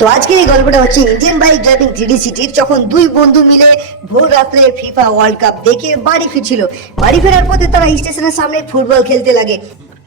তো আজকের এই গল্পটা হচ্ছে ইন্ডিয়ান বাইক ড্রাইভিং 3D সিটির। যখন দুই বন্ধু মিলে ভোর রাত্রে ফিফা ওয়ার্ল্ড কাপ দেখে বাড়ি ফিরছিল। বাড়ি ফেরার পথে তারা স্টেশনের সামনে ফুটবল খেলতে লাগে।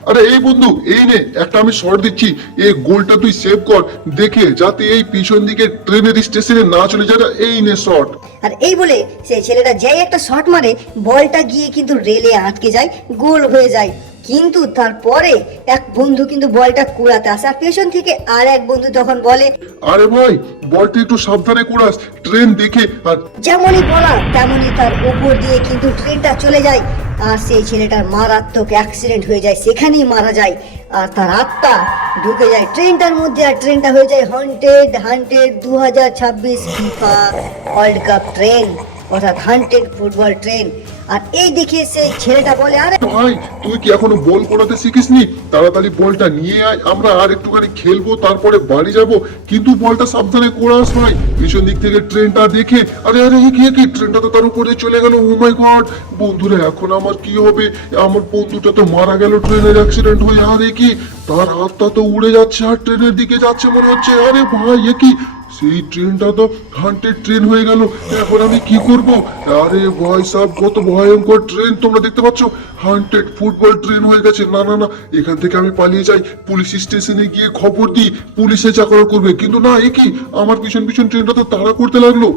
আরে এই বন্ধু, এই নে একটা আমি শর্ট দিচ্ছি, এই গোলটা তুই সেভ কর দেখে, যাতে এই পিছন দিকে ট্রেনের স্টেশনে না চলে যায়। এই নে শর্ট। আর এই বলে সেই ছেলেটা যেই একটা শট মারে, বলটা গিয়ে কিন্তু রেলে আটকে যায়, গোল হয়ে যায়। কিন্তু তারপরে এক বন্ধু কিন্তু বলটা কুড়াতে আসে, আর পেছন থেকে আর এক বন্ধু তখন বলে, আরে ভাই, বলটা একটু সাবধানে কুড়াস, ট্রেন দেখে। আর যেমনই বলা তেমনই তার উপর দিয়ে কিন্তু ট্রেনটা চলে যায়, আর সেই ছেলেটার মারাত্মক অ্যাক্সিডেন্ট হয়ে যায়, সেখানেই মারা যায়। আর তার আত্মা ঢুকে যায় ট্রেনটার মধ্যে, আর ট্রেনটা হয়ে যায় haunted 2026 FIFA World Cup train, অর্থাৎ হান্টেড ফুটবল ট্রেন। আর এই দেখে সেই ছেলেটা বলে, আরে ভাই, তুই কি এখনো বল কোড়াতে শিখিসনি? তাড়াতাড়ি বলটা নিয়ে আয়, আমরা আর একটুখানি খেলবো, তারপরে বাড়ি যাব। কিন্তু বলটা সাবধানে কোড়াস ভাই, পিছন দিক থেকে ট্রেনটা দেখে। আরে আরে, কি ট্রেনটা তো তার উপরে চলে গেল। ও মাই গড বন্ধুরা, এখন আমার কি হবে? আমার বন্ধুটা তো মারা গেল ট্রেনের অ্যাক্সিডেন্ট হয়ে। আরে কি, তার হাতটা তো উড়ে যাচ্ছে আর ট্রেনের দিকে যাচ্ছে মনে হচ্ছে। আরে ভাই, কি সেই ট্রেনটা তো হান্টেড ট্রেন হয়ে গেল। এখন আমি কি করব? আরে ভাই সাহেব, কত ভয়ঙ্কর ট্রেন! তোমরা দেখতে পাচ্ছ, হান্টেড ফুটবল ট্রেন হয়ে গেছে। না না না, এখান থেকে আমি পালিয়ে যাই, পুলিশ স্টেশনে গিয়ে খবর দিই, পুলিশে চাকর করবে। কিন্তু না, কি আমার পিছন পিছন ট্রেনটা তো তাড়া করতে লাগলো।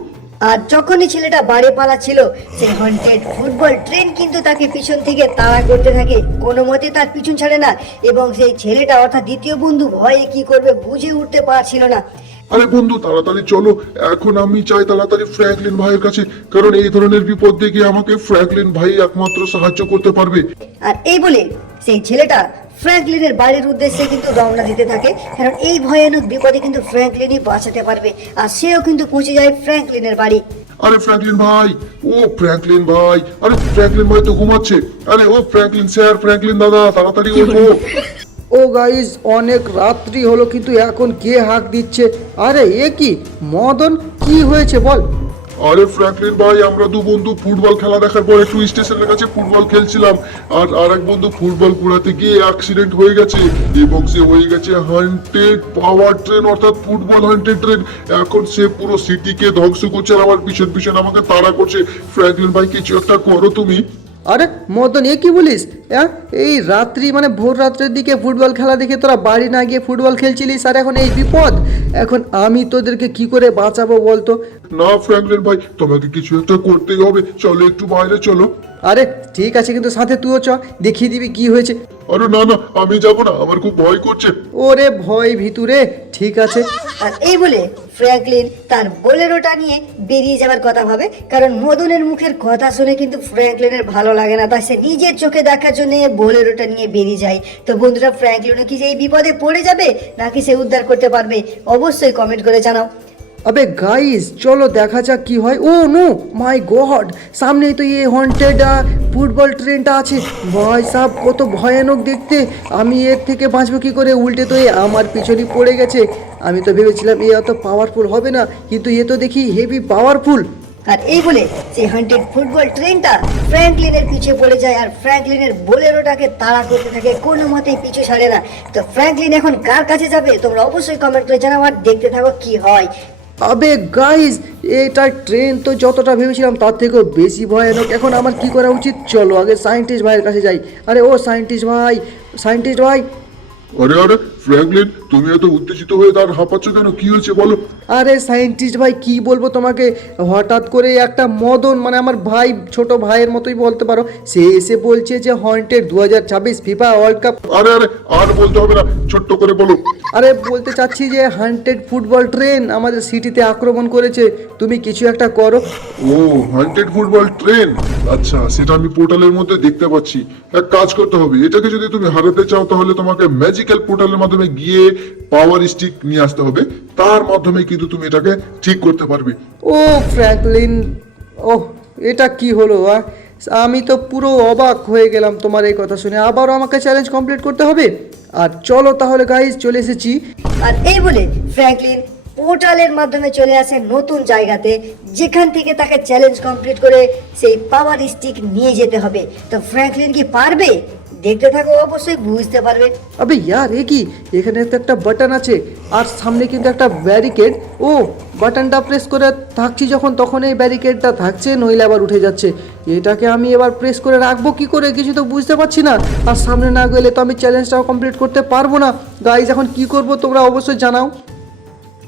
আর যখনই ছেলেটা বাড়ি পালাচ্ছিল, সেই হন্টেড ফুটবল ট্রেন কিন্তু তাকে পিছন থেকে তাড়া করতে থাকে, কোনো মতে তার পিছন ছাড়ে না। এবং সেই ছেলেটা অর্থাৎ দ্বিতীয় বন্ধু ভয়ে কি করবে বুঝে উঠতে পারছিল না। আরে বন্ধু, তাড়াতাড়ি চলো, এখন আমি চাই তাড়াতাড়ি ফ্র্যাঙ্কলিন ভাইয়ের কাছে, কারণ এই ধরনের বিপদ দেখে আমাকে ফ্র্যাঙ্কলিন ভাই একমাত্র সাহায্য করতে পারবে। আর এই বলে সেই ছেলেটা ফ্র্যাঙ্কলিনের বাড়ির উদ্দেশ্যে কিন্তু রওনা দিতে থাকে, কারণ এই ভয়ানক বিপদে কিন্তু ফ্র্যাঙ্কলিনই বাঁচাতে পারবে। আর সেও কিন্তু পৌঁছে যায় ফ্র্যাঙ্কলিনের বাড়ি। আরে ফ্র্যাঙ্কলিন ভাই, ও ফ্র্যাঙ্কলিন ভাই, আরে ফ্র্যাঙ্কলিন ভাই তো ঘুমাচ্ছে। আরে ও ফ্র্যাঙ্কলিন স্যার, ফ্র্যাঙ্কলিন দাদা, তাড়াতাড়ি ওঠো। ও গাইজ, অনেক রাত্রি হলো কিন্তু এখন কে হাঁক দিচ্ছে? আরে এ কি মদন, কি হয়েছে বল? আরে ফ্র্যাঙ্কলিন ভাই, আমরা দু বন্ধু ফুটবল খেলা দেখার পর একটু স্টেশনের কাছে ফুটবল খেলছিলাম, আর আরেক বন্ধু ফুটবল কুড়াতে গিয়ে অ্যাক্সিডেন্ট হয়ে গেছে, এবং সে হয়ে গেছে হান্টেড পাওয়ার ট্রেন, অর্থাৎ ফুটবল হান্টেড ট্রেন। এখন সে পুরো সিটিকে ধ্বংস করছে, আর আমার পিছন পিছন আমাকে তাড়া করছে। ফ্র্যাঙ্কলিন ভাই, কিছু একটা করো তুমি। আরে মদন, এ কি বলিস? হ্যাঁ, এই রাত্রি মানে ভোর রাত্রের দিকে ফুটবল খেলা দেখে তোরা বাড়ি না গিয়ে ফুটবল খেলছিলিস, আর এখন এই বিপদ। এখন আমি তোদেরকে কি করে বাঁচাবো বলতো? না ফ্র্যাঙ্কলিন ভাই, তোমাকে কিছু একটা করতেই হবে, চলো একটু বাইরে চলো। আরে ঠিক আছে, কিন্তু সাথে তুইও চ, দেখিয়ে দিবি কি হয়েছে। আরে না না, আমি যাবো না, আমার খুব ভয় করছে। ওরে ভয় ভিতুরে, ঠিক আছে। আর এই বলে ফ্র্যাঙ্কলিন তার বোলেরোটা নিয়ে বেরিয়ে যাবার কথা ভাবে, কারণ মদনের মুখের কথা শুনে কিন্তু ফ্র্যাঙ্কলিনের ভালো লাগে না, তাই সে নিজের চোখে দেখার জন্য বোলেরোটা নিয়ে বেরিয়ে যায়। তো বন্ধুরা, ফ্র্যাঙ্কলিনও কি এই বিপদে পড়ে যাবে নাকি সে উদ্ধার করতে পারবে? অবশ্যই কমেন্ট করে জানাও। আবে গাইস, চলো দেখা যাক কি হয়। ও নো মাই গড, সামনেই তো এই হন্টেড ফুটবল ট্রেনটা আছে। ভাই সাহেব, কত ভয়ানক দেখতে! আমি এর থেকে বাঁচবো কি করে? উল্টে তো এ আমার পিছনই পড়ে গেছে। আমি তো ভেবেছিলাম এ অত পাওয়ারফুল হবে না, কিন্তু এ তো দেখি হেভি পাওয়ারফুল। আর এই বলে সেই হান্টেড ফুটবল ট্রেনটা ফ্র্যাঙ্কলিনের পিছে পড়ে যায়, আর ফ্র্যাঙ্কলিনের বোলেরোটাকে তাড়া করতে থাকে, কোনো মতেই পিছু ছাড়ে না। তো ফ্র্যাঙ্কলিন এখন কার কাছে যাবে তোমরা অবশ্যই কমেন্ট করে জানাও, আর দেখতে থাকো কি হয়। আবে গাইস, এটা ট্রেন তো যতটা ভেবেছিলাম তার থেকেও বেশি ভয়ানক। এখন আমার কি করা উচিত? চলো আগে সায়েন্টিস্ট ভাইয়ের কাছে যাই। আরে ও সায়েন্টিস্ট ভাই, সায়েন্টিস্ট ভাই। আরে আরে ফ্র্যাঙ্কলিন, তুমি এত উত্তেজিত হয়ে তার হাঁপাচ্ছ কেন? কি হয়েছে বলো? আরে সায়েন্টিস্ট ভাই, কি বলবো তোমাকে, হঠাৎ করে একটা মদন, মানে আমার ভাই, ছোট ভাইয়ের মতোই বলতে পারো, সে এসে বলছে যে হন্টেড 2026 ফিফা ওয়ার্ল্ড কাপ। আরে আরে, আর বলতে হবে না, ছোট্ট করে বলো। আরে বলতে চাচ্ছি যে হান্টেড ফুটবল ট্রেন আমাদের সিটিতে আক্রমণ করেছে, তুমি কিছু একটা করো। ও, হান্টেড ফুটবল ট্রেন, আচ্ছা, সেটা আমি পোর্টালের মধ্যে দেখতে পাচ্ছি। এক কাজ করতে হবে, এটাকে যদি তুমি হারাতে চাও তাহলে তোমাকে ম্যাজিক্যাল পোর্টালের মাধ্যমে গিয়ে পাওয়ার স্টিক নিয়ে আসতে হবে, তার মাধ্যমে কিন্তু তুমি এটাকে ঠিক করতে পারবে। ও ফ্র্যাঙ্কলিন, ওহ এটা কি হলো? আমি তো পুরো অবাক হয়ে গেলাম তোমার এই কথা শুনে। আবারও আমাকে চ্যালেঞ্জ কমপ্লিট করতে হবে। আর চলো তাহলে গাইজ, চলে এসেছি। আর এই বলে ফ্র্যাঙ্কলিন পোর্টালের মাধ্যমে চলে আসে নতুন জায়গাতে, যেখান থেকে তাকে চ্যালেঞ্জ কমপ্লিট করে সেই পাওয়ার স্টিক নিয়ে যেতে হবে। তো ফ্র্যাঙ্কলিন কি পারবে? দেখতে থাকো, অবশ্যই বুঝতে পারবে। আবে ইয়ার এ কি, এখানে তো একটা বাটন আছে আর সামনে কিন্তু একটা ব্যারিকেড। ও বাটনটা প্রেস করে থাকছি যখন, তখন এই ব্যারিকেডটা থাকছে, নইলে আবার উঠে যাচ্ছে। এটাকে আমি এবার প্রেস করে রাখবো কি করে, কিছু তো বুঝতে পারছি না। আর সামনে না গেলে তো আমি চ্যালেঞ্জটাও কমপ্লিট করতে পারবো না। গাইজ এখন কি করব তোমরা অবশ্যই জানাও।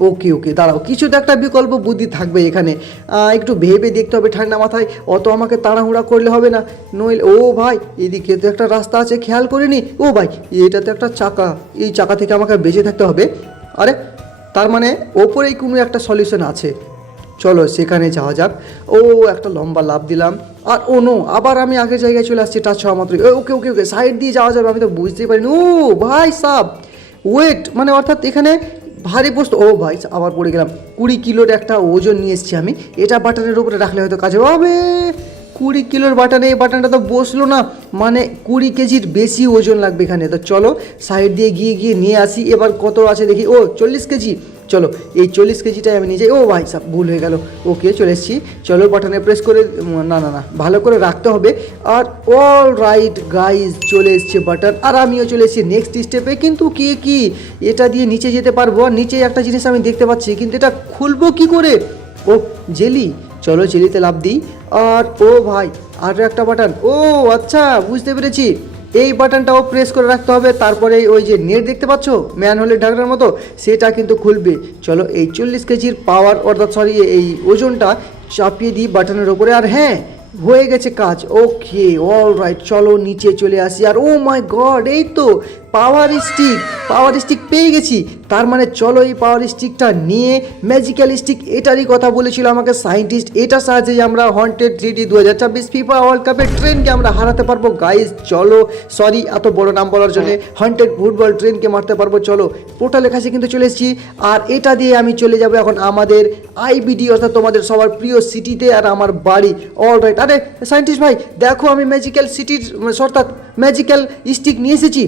ওকে ওকে, দাঁড়াও, কিছু তো একটা বিকল্প বুদ্ধি থাকবে এখানে। একটু ভেবে দেখতে হবে ঠান্ডা মাথায়, অত আমাকে তাড়াহুড়া করলে হবে না। নইলে ও ভাই, এদিকে তো একটা রাস্তা আছে, খেয়াল করিনি। ও ভাই, এটা তো একটা চাকা, এই চাকা থেকে আমাকে বেঁচে থাকতে হবে। আরে তার মানে ওপরেই কোনো একটা সলিউশন আছে। চলো সেখানে যাওয়া যাক। ও একটা লম্বা লাফ দিলাম, আর ও নো, আবার আমি আগের জায়গায় চলে আসছি টাচ হওয়া মাত্রই। ওকে ওকে ওকে, সাইড দিয়ে যাওয়া যাবে, আমি তো বুঝতেই পারিনি। ও ভাই সাব, ওয়েট মানে অর্থাৎ এখানে ভারী বস্তু। ও ভাই আবার পড়ে গেলাম। 20 কিলোর একটা ওজন নিয়ে এসেছি আমি, এটা বাটনের উপরে রাখলে হয়তো কাজে হবে। 20 কিলোর বাটনে এই বাটনটা তো বসলো না, মানে 20 কেজির বেশি ওজন লাগবে এখানে। তো চলো সাইড দিয়ে গিয়ে নিয়ে আসি। এবার কত আছে দেখি। ও 40 কেজি, চলো এই 40 কেজিটাই আমি নিয়ে যাই। ও ভাই সব ভুল হয়ে গেল। ওকে চলে এসেছি, চলো বাটনে প্রেস করে, না না না, ভালো করে রাখতে হবে। আর অল রাইট গাইজ, চলে এসছে বাটন, আর আমিও চলে এসেছি নেক্সট স্টেপে। কিন্তু কি এটা দিয়ে নিচে যেতে পারবো? আর নিচে একটা জিনিস আমি দেখতে পাচ্ছি, কিন্তু এটা খুলবো কি করে? ও জেলি, চলো জেলিতে লাফ দিই। আর ও ভাই আরও একটা বাটন। ও আচ্ছা, বুঝতে পেরেছি, এই বাটনটাও প্রেস করে রাখতে হবে, তারপরে ওই যে নেট দেখতে পাচ্ছ ম্যানহোলের ঢাকনার মতো, সেটা কিন্তু খুলবে। চলো এই 40 কেজির পাওয়ার, অর্থাৎ সরি এই ওজনটা চাপিয়ে দিই বাটনের ওপরে। আর হ্যাঁ, হয়ে গেছে কাজ। ওকে অল রাইট, চলো নিচে চলে আসি। আর ও মাই গড, এই তো পাওয়ার স্টিক পেয়ে গেছি। তার মানে চলো এই পাওয়ার স্টিকটা নিয়ে, ম্যাজিক্যাল স্টিক এটারই কথা বলেছিল আমাকে সায়েন্টিস্ট, এটার সাহায্যে আমরা হন্টেড 3D 2024 ফিফা ওয়ার্ল্ড কাপের ট্রেনকে আমরা হারাতে পারবো। গাইজ চলো, সরি এত বড় নাম বলার জন্য, হন্টেড ফুটবল ট্রেনকে মারতে পারবো। চলো পোর্টালের কাছে কিন্তু চলে এসেছি, আর এটা দিয়ে আমি চলে যাবো এখন আমাদের আইবিডি, অর্থাৎ তোমাদের সবার প্রিয় সিটিতে, আর আমার বাড়ি। অল রাইট, আরে সায়েন্টিস্ট ভাই দেখো, আমি ম্যাজিক্যাল সিটির অর্থাৎ ম্যাজিক্যাল স্টিক নিয়ে এসেছি।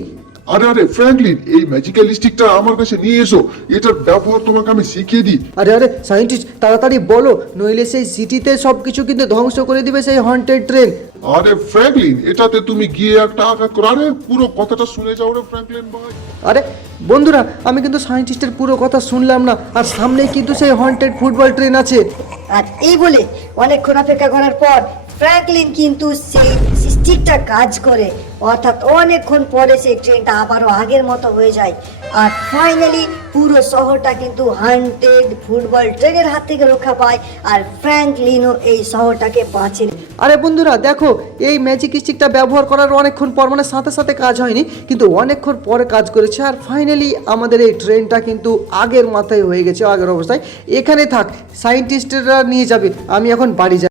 আরে আরে ফ্র্যাঙ্কলিন, এই ম্যাজিক্যাল স্টিকটা আমার কাছে নিয়ে এসো, এটার ব্যবহার তোমাকে আমি শিখিয়ে দিই। আরে আরে সায়েন্টিস্ট তাড়াতাড়ি বলো, নইলে সেই সিটিতে সব কিছু কিন্তু ধ্বংস করে দিবে সেই হন্টেড ট্রেন। আরে ফ্র্যাঙ্কলিন, এটাতে তুমি গিয়ে একটা আঘাত করো। আরে পুরো কথাটা শুনে যাও রে ফ্র্যাঙ্কলিন ভাই। আরে বন্ধুরা, আমি কিন্তু সায়েন্টিস্টের পুরো কথা শুনলাম না, আর সামনেই কিন্তু সেই হন্টেড ফুটবল ট্রেন আছে। আর এই বলে অনেকক্ষণ অপেক্ষা করার পর ফ্র্যাঙ্কলিন কিন্তু সেই স্টিকটা কাজ করে, অর্থাৎ অনেকক্ষণ পরে সেই ট্রেনটা আবারও আগের মতো হয়ে যায়। আর ফাইনালি পুরো শহরটা কিন্তু হান্টেড ফুটবল ট্রেনের হাত থেকে রক্ষা পায়, আর ফ্র্যাঙ্কলিনও এই শহরটাকে বাঁচে। আরে বন্ধুরা দেখো, এই ম্যাজিক স্টিকটা ব্যবহার করার অনেকক্ষণ পর, মানে সাথে সাথে কাজ হয়নি, কিন্তু অনেকক্ষণ পরে কাজ করেছে। আর ফাইনালি আমাদের এই ট্রেনটা কিন্তু আগের মাথায় হয়ে গেছে, আগের অবস্থায়। এখানে থাক, সায়েন্টিস্টরা নিয়ে যাবে, আমি এখন বাড়ি যাই।